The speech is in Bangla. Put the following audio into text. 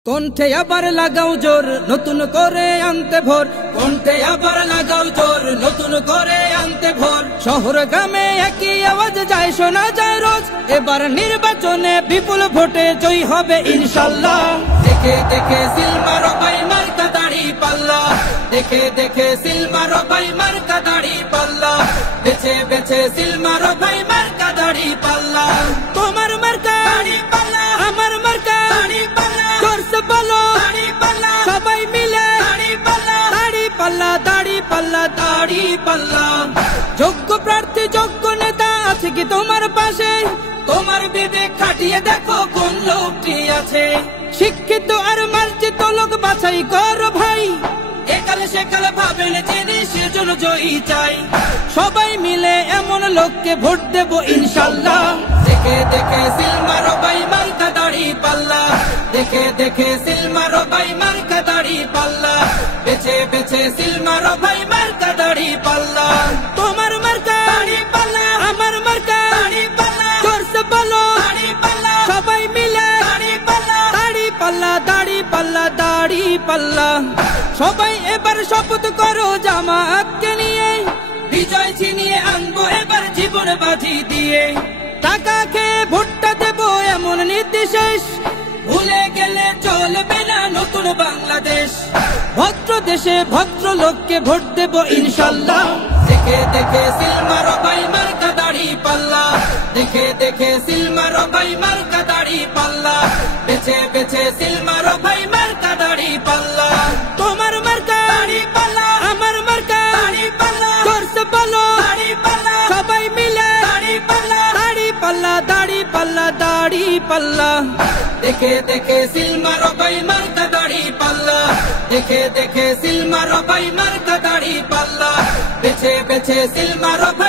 কণ্ঠে আবার লাগাও জোর নতুন করে আনতে ভোর, কণ্ঠে আবার লাগাও জোর নতুন করে আনতে ভোর। শহর গ্রামে একই আওয়াজ যায় শোনা যায় রোজ, এবার নির্বাচনে বিপুল ভোটে জয় হবে ইনশাল্লাহ। দেখে দেখে সিল মারো ভাই মার্কা দাড়ি পাল্লা, দেখে দেখে সিল মারো ভাই মার্কা দাড়ি পাল্লা, বেছে বেছে সিল মারো ভাই মার্কা দাড়ি পাল্লা। তোমার মার্কা দাড়ি পাল্লা, আমার মার্কা দাড়ি পাল্লা, জোরসে বলো দাড়ি পাল্লা, সবাই মিলে দাড়ি পাল্লা, দাড়ি পাল্লা, দাড়ি পাল্লা, দাড়ি পাল্লা। যোগ্য প্রার্থী যোগ্য নেতা আছে কি তোমার পাশে? তোমার বিবেক খাটিয়ে দেখো কোন লোকটি আছে। শিক্ষিত আর মার্জিত লোক বাছাই করো ভাই, একালে সেকালে ভাবেন যিনি সেজন্য জয়ী চাই। সবাই মিলে এমন লোককে ভোট দেব ইনশাল্লাহ। দেখে দেখে সিল মারো ভাই মার্কা দাড়ি পাল্লা, দেখে দেখে সিল মারো ভাই মার্কা দাড়ি পাল্লা, বেছে বেছে সিল মারো ভাই মার্কা দাড়ি পাল্লা। তোমার মার্কা দাড়ি পাল্লা, আমার মার্কা দাড়ি পাল্লা, জোরসে বলো দাড়ি পাল্লা, সবাই মিলে দাড়ি পাল্লা, দাড়ি পাল্লা, দাড়ি পাল্লা, দাড়ি পাল্লা। সবাই এবার শপথ করো জামাতকে নিয়ে, বিজয় ছিনিয়ে আনবো এবার জীবন বাজি দিয়ে। টাকা খেয়ে ভোটটা দেবো এমন নীতি শেষ, ভুলে গেলে চলবে না নতুন বাংলাদেশ। ভদ্র দেশে ভদ্র লোককে ভোট দেব ইনশাল্লাহ। দেখে দেখে সিল মারো ভাই মার্কা দাড়ি পাল্লা, দেখে দেখে সিল মারো ভাই মার্কা দাড়ি পাল্লা, বেছে বেছে সিল মারো ভাই মার্কা দাড়ি পাল্লা। তোমার মার্কা দাড়ি পাল্লা, আমার মার্কা দাড়ি পাল্লা, জোরসে বলো দাড়ি পাল্লা, সবাই মিলে দাড়ি পাল্লা, দাড়ি পাল্লা, দাড়ি পাল্লা, দাড়ি পাল্লা। দেখে দেখে সিল মারো ভাই মার্কা দাড়ি পাল্লা, দেখে দেখে সিল মারো ভাই মার্কা দাড়ি পাল্লা, বেছে বেছে সিল মারো